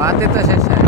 até a teta.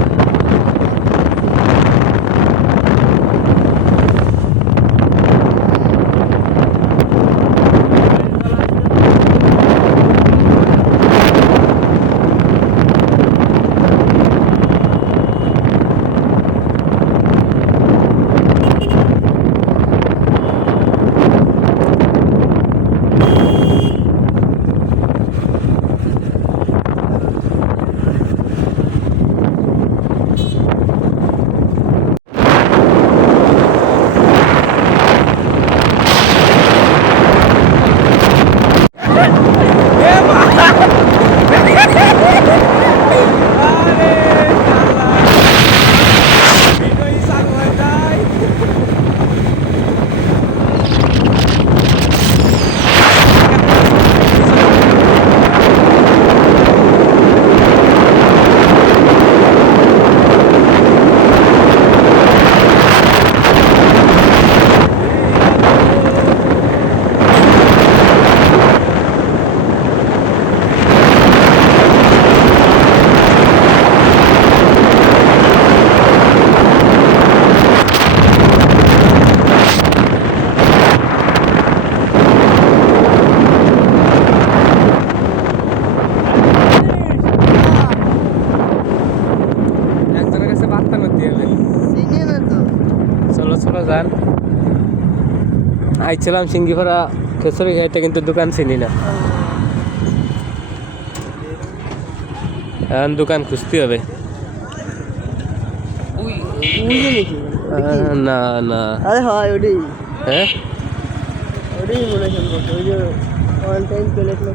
চলো চলো যান। আইছিলাম সিঙ্গিপাড়া খেসরি খাইতে কিন্তু দোকান চিনি না। এখন দোকান খুঁজতে হবে। না না। আরে হয় ওটাই। হ্যাঁ? ওটাই মনে ওই যে টাইম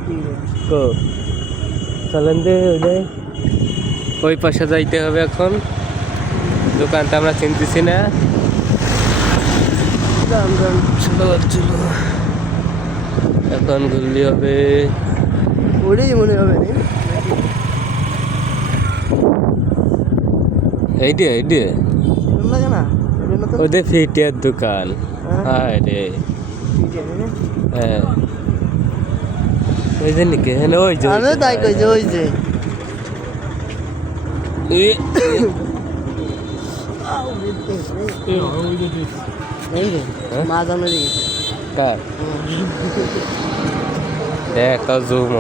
কি কো? চলেন দে ওই পাশে যাইতে হবে এখন। দোকানটা আমরা চিনতেছি না। দাম দাম চলো চলো এখন ঘুরলি হবে। ওটাই মনে হবে রে। এই ডে এই ডে এরকম লাগে না এটা না তো ওদের ফিটের দোকান। হ্যাঁ। হায় রে। না? হ্যাঁ। ওই যে নাকি হ্যাঁ ওই যে তাই কইছি ওই যে এ, এই রে হ্যাঁ? মা জানো দেখেছি কার দেখ তো জুম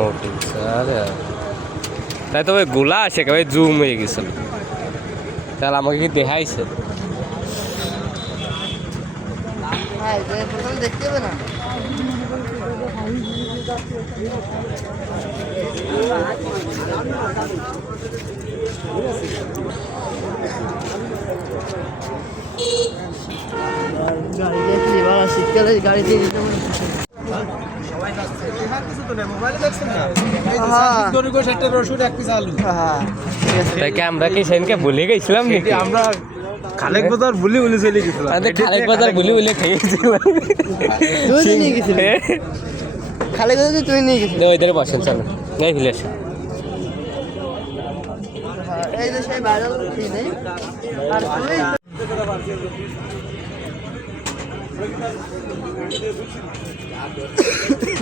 তাই তো গোলা আছে একেবারে জুম হয়ে গেছিল তাহলে আমাকে কি দেখাইছে? হ্যাঁ দেখতে না। বাবা শীতকালে গাড়ি দিয়ে যেতে হ্যাঁ। ঠিক আছে তাই কি আমরা কি সেদিনকে ভুলে গেছিলাম নাকি? আমরা খালেক বাজার চলে গেছিলাম। খালেক বাজার ভুলে ভুলে তুই নিয়ে খালি তুই নিয়ে গেছিলি ওই ধারে বসেন চলো। এই ফিরে আসো। এই যে সেই ভাইরাল খেয়ে আর তুই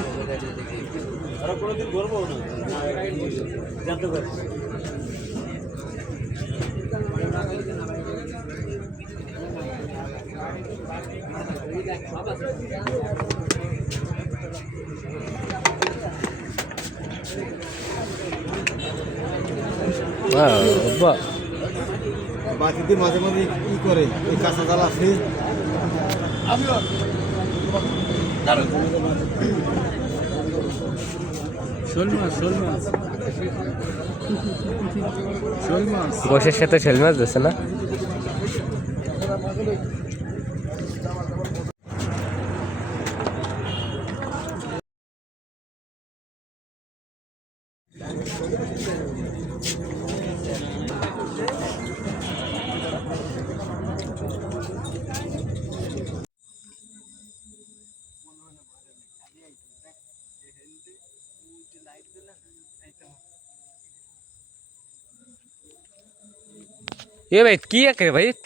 হ্যাঁ, বাহ বাকিতে মাঝে মাঝে ই করে। এই কাঁচা জাল আছে শোল Boşa şata çelmez de sana. Ya baik, kia ke baik.